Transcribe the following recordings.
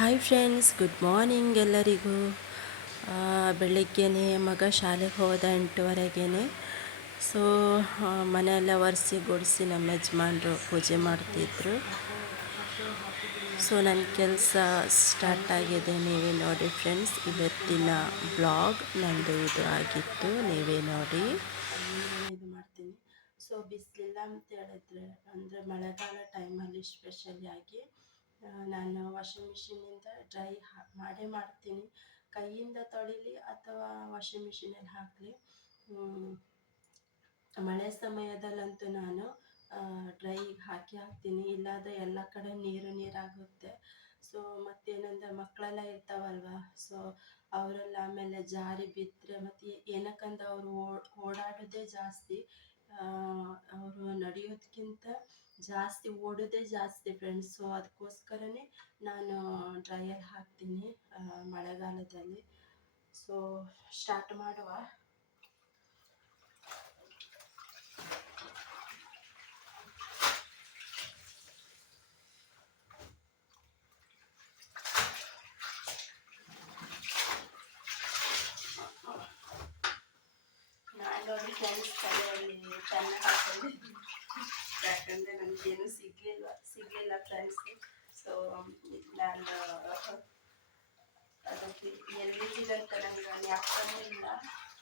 Hi friends, good morning ಎಲ್ಲರಿಗೂ. ಬೆಳಿಗ್ಗೆನೇ ಮಗ ಶಾಲೆಗೆ ಹೋದ 8:30ಗೆ. ಸೊ ಮನೆಯೆಲ್ಲ ಒರೆಸಿ ಗುಡಿಸಿ ನಮ್ಮ ಯಜಮಾನರು ಪೂಜೆ ಮಾಡ್ತಿದ್ರು. ಸೊ ನನ್ನ ಕೆಲಸ ಸ್ಟಾರ್ಟ್ ಆಗಿದೆ. ನೀವೇ ನೋಡಿ ಫ್ರೆಂಡ್ಸ್, ಇವತ್ತಿನ ಬ್ಲಾಗ್ ನಂದು ಇದು ಆಗಿತ್ತು. ನೀವೇ ನೋಡಿ. ಇದು ಮಾಡ್ತೀನಿ. ಸೊ ಬಿಸಿಲಿಲ್ಲ ಅಂತ ಹೇಳಿದ್ರೆ, ಅಂದರೆ ಮಳೆಗಾಲ ಟೈಮಲ್ಲಿ ಸ್ಪೆಷಲಿ ಆಗಿ ನಾನು ವಾಷಿಂಗ್ ಮಿಷಿನಿಂದ ಡ್ರೈ ಮಾಡೇ ಮಾಡ್ತೀನಿ. ಕೈಯಿಂದ ತೊಳಿಲಿ ಅಥವಾ ವಾಷಿಂಗ್ ಮಿಷಿನಲ್ಲಿ ಹಾಕಲಿ, ಮಳೆ ಸಮಯದಲ್ಲಂತೂ ನಾನು ಡ್ರೈಗೆ ಹಾಕ್ತೀನಿ. ಇಲ್ಲಾಂದರೆ ಎಲ್ಲ ಕಡೆ ನೀರಾಗುತ್ತೆ. ಸೊ ಮತ್ತೇನಂದರೆ ಮಕ್ಕಳೆಲ್ಲ ಇರ್ತಾವಲ್ವ, ಸೊ ಅವರೆಲ್ಲ ಆಮೇಲೆ ಜಾರಿ ಬಿದ್ದರೆ, ಮತ್ತು ಏನಕ್ಕಂದ್ರೆ ಅವರು ಓಡಾಡೋದೇ ಜಾಸ್ತಿ, ಅವರು ನಡೆಯೋದಕ್ಕಿಂತ ಜಾಸ್ತಿ ಓಡೋದೇ ಜಾಸ್ತಿ ಫ್ರೆಂಡ್ಸ್. ಸೊ ಅದಕ್ಕೋಸ್ಕರನೇ ನಾನು ಡ್ರೈಯಲ್ಲಿ ಹಾಕ್ತೀನಿ ಮಳೆಗಾಲದಲ್ಲಿ. ಸೊ ಸ್ಟಾರ್ಟ್ ಮಾಡುವ. ನಾನು ನೋಡಿ ಫ್ರೆಂಡ್ಸ್ ತಲೆಯಲ್ಲಿ ಚೆನ್ನ ಹಾಕೊಂಡಿದ್ದೀನಿ, ಯಾಕಂದರೆ ನನಗೇನು ಸಿಗಲಿಲ್ಲ ಫ್ರೆಂಡ್ಸ್. ಸೊ ನಾನು ಅದಕ್ಕೆ ಎಲ್ಲಿದ್ದೀರಂತ ನನಗೆ ಜ್ಞಾಪಕನೂ ಇಲ್ಲ.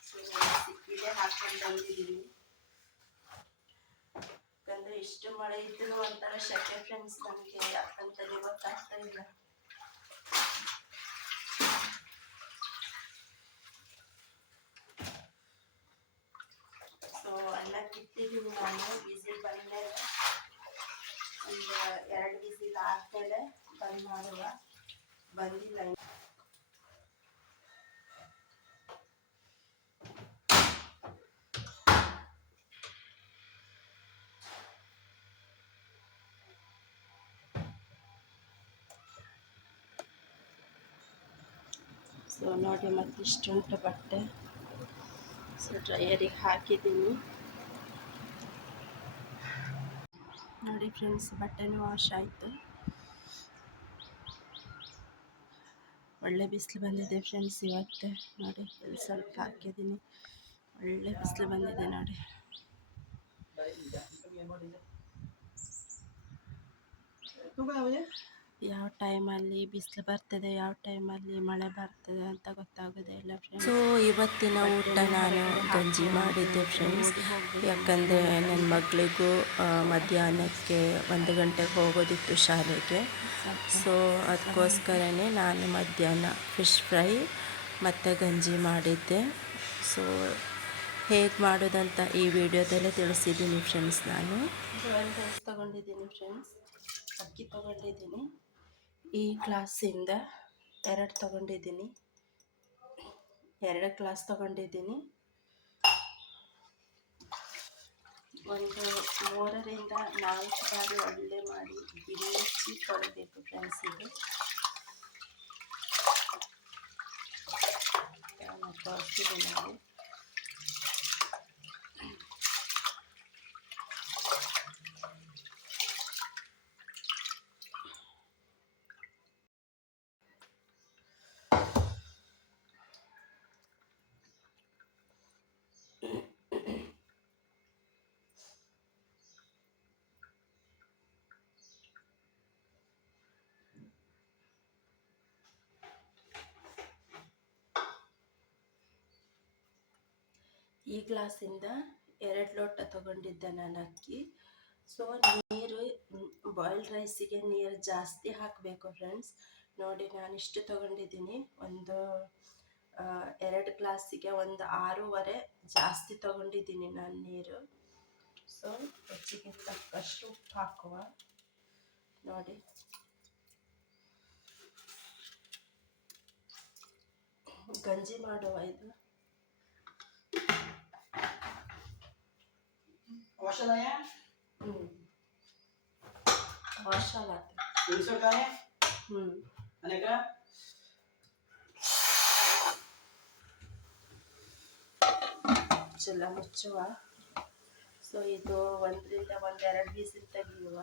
ಸೊ ಸಿಕ್ಕಿದೆ, ಹಾಕೊಂಡು ಬಂದಿದ್ದೀನಿ. ಯಾಕಂದರೆ ಇಷ್ಟು ಮಳೆ ಇದ್ದರೂ ಒಂಥರ ಶೆಕೆ ಫ್ರೆಂಡ್ಸ್, ನನಗೆ ಯಾಕಂತಲೇ ಗೊತ್ತಾಗ್ತಾ ಇಲ್ಲ. ಸೊ ಅನ್ನಕ್ಕಿಟ್ಟಿದ್ದೀನಿ ನಾನು. ವಿಸಿಲ್ ಬಂದಮೇಲೆ ಒಂದು 2 ವಿಸಿಲ್ ಆದಮೇಲೆ ಬಂದ್ ಮಾಡುವ. ಬಂದಿಲ್ಲ. ಸೊ ನೋಡಿ, ಮತ್ತೆ ಇಷ್ಟುಂಟು ಬಟ್ಟೆ. ಸೊ ಡ್ರೈಯರಿಗೆ ಹಾಕಿದ್ದೀನಿ. ನೋಡಿ ಫ್ರೆಂಡ್ಸ್, ಬಟ್ಟೆನೂ ವಾಶ್ ಆಯಿತು. ಒಳ್ಳೆ ಬಿಸಿಲು ಬಂದಿದೆ ಫ್ರೆಂಡ್ಸ್ ಇವತ್ತು. ನೋಡಿ, ಇಲ್ಲಿ ಸ್ವಲ್ಪ ಹಾಕಿದ್ದೀನಿ. ಒಳ್ಳೆ ಬಿಸಿಲು ಬಂದಿದೆ ನೋಡಿ. ಯಾವ ಟೈಮಲ್ಲಿ ಬಿಸಿಲು ಬರ್ತದೆ, ಯಾವ ಟೈಮಲ್ಲಿ ಮಳೆ ಬರ್ತದೆ ಅಂತ ಗೊತ್ತಾಗೋದೇ ಇಲ್ಲ ಫ್ರೆಂಡ್ಸ್. ಸೊ ಇವತ್ತಿನ ಊಟ ನಾನು ಗಂಜಿ ಮಾಡಿದ್ದೆ ಫ್ರೆಂಡ್ಸ್. ಯಾಕಂದರೆ ನನ್ನ ಮಗಳಿಗೂ ಮಧ್ಯಾಹ್ನಕ್ಕೆ 1 ಗಂಟೆಗೆ ಹೋಗೋದಿತ್ತು ಶಾಲೆಗೆ. ಸೊ ಅದಕ್ಕೋಸ್ಕರನೇ ನಾನು ಮಧ್ಯಾಹ್ನ ಫಿಶ್ ಫ್ರೈ ಮತ್ತು ಗಂಜಿ ಮಾಡಿದ್ದೆ. ಸೊ ಹೇಗೆ ಮಾಡೋದಂತ ಈ ವಿಡಿಯೋದಲ್ಲೇ ತಿಳಿಸಿದ್ದೀನಿ ಫ್ರೆಂಡ್ಸ್. ನಾನು ರೈಸ್ ತೊಗೊಂಡಿದ್ದೀನಿ ಫ್ರೆಂಡ್ಸ್, ಅಕ್ಕಿ ತೊಗೊಂಡಿದ್ದೀನಿ. ಈ ಗ್ಲಾಸಿಂದ 2 ತೊಗೊಂಡಿದ್ದೀನಿ, 2 ಗ್ಲಾಸ್ ತೊಗೊಂಡಿದ್ದೀನಿ. ಒಂದು 3ರಿಂದ 4 ಬಾರಿ ಒಳ್ಳೆ ಮಾಡಿ ಬಿಚ್ಚಿ ತೊಳಿಬೇಕು ಫ್ರೆಂಡ್ಸ್. ಇದು ತೋರಿಸ್ತೀನಿ ನೋಡಿ. ಈ ಗ್ಲಾಸಿಂದ 2 ಲೋಟ ತೊಗೊಂಡಿದ್ದೆ ನಾನು ಅಕ್ಕಿ. ಸೊ ನೀರು, ಬಾಯ್ಲ್ಡ್ ರೈಸಿಗೆ ನೀರು ಜಾಸ್ತಿ ಹಾಕಬೇಕು ಫ್ರೆಂಡ್ಸ್. ನೋಡಿ, ನಾನು ಇಷ್ಟು ತೊಗೊಂಡಿದ್ದೀನಿ. ಒಂದು 2 ಗ್ಲಾಸಿಗೆ ಒಂದು 6.5 ಜಾಸ್ತಿ ತೊಗೊಂಡಿದ್ದೀನಿ ನಾನು ನೀರು. ಸೊ ರುಚಿಗೆ ತಕ್ಕಷ್ಟು ಉಪ್ಪು ಹಾಕುವ. ನೋಡಿ, ಗಂಜಿ ಮಾಡುವ. ಇದು ವಾಶಲ್ ಚೆಲ್ಲ ಮುಚ್ಚುವ. ಸೊ ಇದು 1ರಿಂದ 2 ವಿಸಿಲ್ ತೆಗೆಯುವ.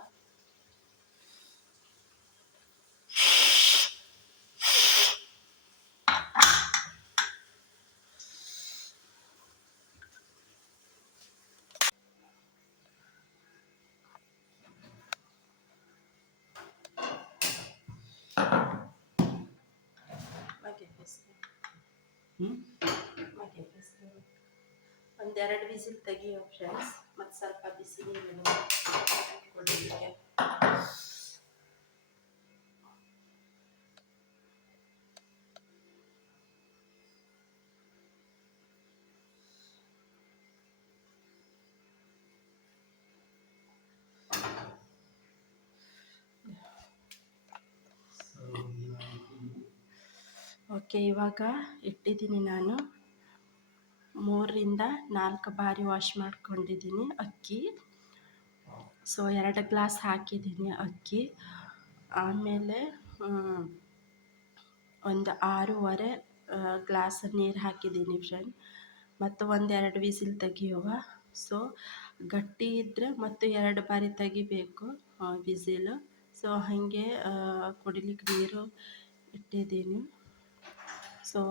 ಒಂದೆರಡು ವಿಸಿಲ್ ತೆಗಿಯೋ ಫ್ರೆಂಡ್ಸ್, ಮತ್ತು ಸ್ವಲ್ಪ ಬಿಸಿ ನೀರು ಕುಡಿಲಿಕ್ಕೆ. ಓಕೆ, ಇವಾಗ ಇಟ್ಟಿದ್ದೀನಿ ನಾನು. 3ರಿಂದ 4 ಬಾರಿ ವಾಶ್ ಮಾಡ್ಕೊಂಡಿದ್ದೀನಿ ಅಕ್ಕಿ. ಸೊ 2 ಗ್ಲಾಸ್ ಹಾಕಿದ್ದೀನಿ ಅಕ್ಕಿ. ಆಮೇಲೆ ಒಂದು 6.5 ಗ್ಲಾಸ್ ನೀರು ಹಾಕಿದ್ದೀನಿ ಫ್ರೆಂಡ್. ಮತ್ತು ಒಂದೆರಡು ವಿಸಿಲ್ ತೆಗಿಯುವ. ಸೊ ಗಟ್ಟಿ ಇದ್ದರೆ ಮತ್ತು 2 ಬಾರಿ ತೆಗಿಬೇಕು ವಿಸಿಲು. ಸೊ ಹಾಗೆ ಕುಡಿಲಿಕ್ಕೆ ನೀರು ಇಟ್ಟಿದ್ದೀನಿ. ಸೊ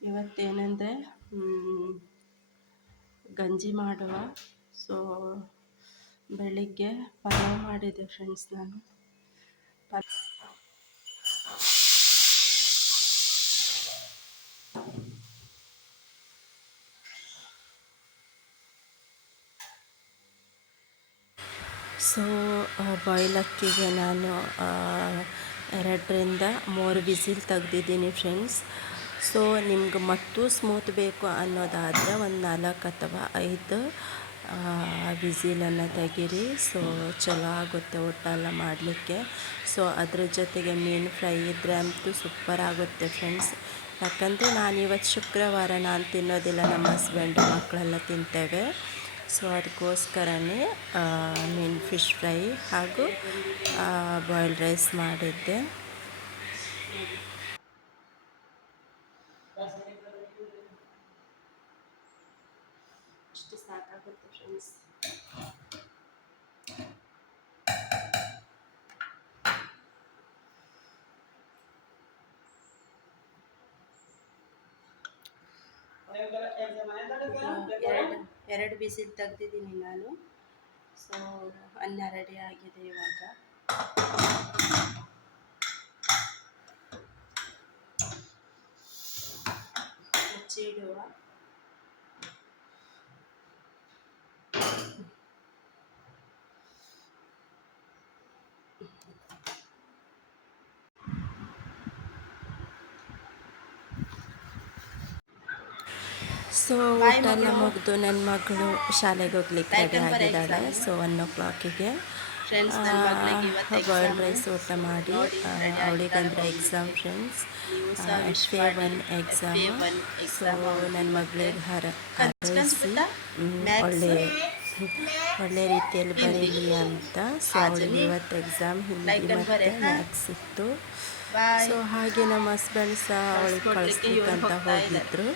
ಇವತ್ತೇನೆಂದರೆ ಗಂಜಿ ಮಾಡುವ. ಸೊ ಬೆಳಿಗ್ಗೆ ಪಲಾವ್ ಮಾಡಿದ್ದೆ ಫ್ರೆಂಡ್ಸ್ ನಾನು. ಸೊ ಬಾಯ್ಲ್ ಅಕ್ಕಿಗೆ ನಾನು 2ರಿಂದ 3 ವಿಸಿಲ್ ತೆಗ್ದಿದ್ದೀನಿ ಫ್ರೆಂಡ್ಸ್. ಸೊ ನಿಮ್ಗೆ ಮತ್ತೂ ಸ್ಮೂತ್ ಬೇಕು ಅನ್ನೋದಾದರೆ ಒಂದು 4 ಅಥವಾ 5 ವಿಸಿಲನ್ನು ತೆಗೀರಿ. ಸೊ ಚಲೋ ಆಗುತ್ತೆ ಊಟ ಎಲ್ಲ ಮಾಡಲಿಕ್ಕೆ. ಸೊ ಅದ್ರ ಜೊತೆಗೆ ಮೀನು ಫ್ರೈ ಇದ್ದರೆ ಅಂತೂ ಸೂಪರ್ ಆಗುತ್ತೆ ಫ್ರೆಂಡ್ಸ್. ಯಾಕಂದರೆ ನಾನು ಇವತ್ತು ಶುಕ್ರವಾರ ನಾನು ತಿನ್ನೋದಿಲ್ಲ, ನಮ್ಮ ಹಸ್ಬೆಂಡು ಮಕ್ಕಳೆಲ್ಲ ತಿಂತೇವೆ. ಸೊ ಅದಕ್ಕೋಸ್ಕರನೇ ಫಿಶ್ ಫ್ರೈ ಹಾಗೂ ಬಾಯ್ಲ್ಡ್ ರೈಸ್ ಮಾಡಿದ್ದೆ. ಅಷ್ಟು ಸಾಕಾಗುತ್ತೆ ಫ್ರೆಂಡ್ಸ್. ಎರಡು ಬಿಸಿಲು ತೆಗ್ದಿದ್ದೀನಿ ನಾನು. ಸೊ ಅನ್ನ ರೆಡಿ ಆಗಿದೆ ಇವಾಗ. ಮುಚ್ಚಿಡುವ. ಸೊ ಊಟ ಎಲ್ಲ ಮುಗಿದು ನನ್ನ ಮಗಳು ಶಾಲೆಗೆ ಹೋಗ್ಲಿಕ್ಕೆ ರೆಡಿ ಆಗಿದ್ದಾಳೆ. ಸೊ 1 o'clockಗೆ ಬಾಯ್ಲ್ಡ್ ರೈಸ್ ಊಟ ಮಾಡಿ, ಅವಳಿಗಂದ್ರೆ exam friends, FA1 exam. So ನನ್ನ ಮಗಳಿಗೆ ಹಾರೈಸಿ ಒಳ್ಳೆ ರೀತಿಯಲ್ಲಿ ಬರೀಲಿ ಅಂತ. ಸೊ ಅವಳಿಗೆ ಇವತ್ತು ಎಕ್ಸಾಮ್ ಹಿಂದಿ ಮತ್ತು ಮ್ಯಾಥ್ಸ್ ಇತ್ತು. ಸೊ ಹಾಗೆ ನಮ್ಮ ಹಸ್ಬೆಂಡ್ ಸಹ ಅವಳಿಗೆ ಕಳಿಸ್ಬೇಕಂತ ಹೋಗಿದ್ರು.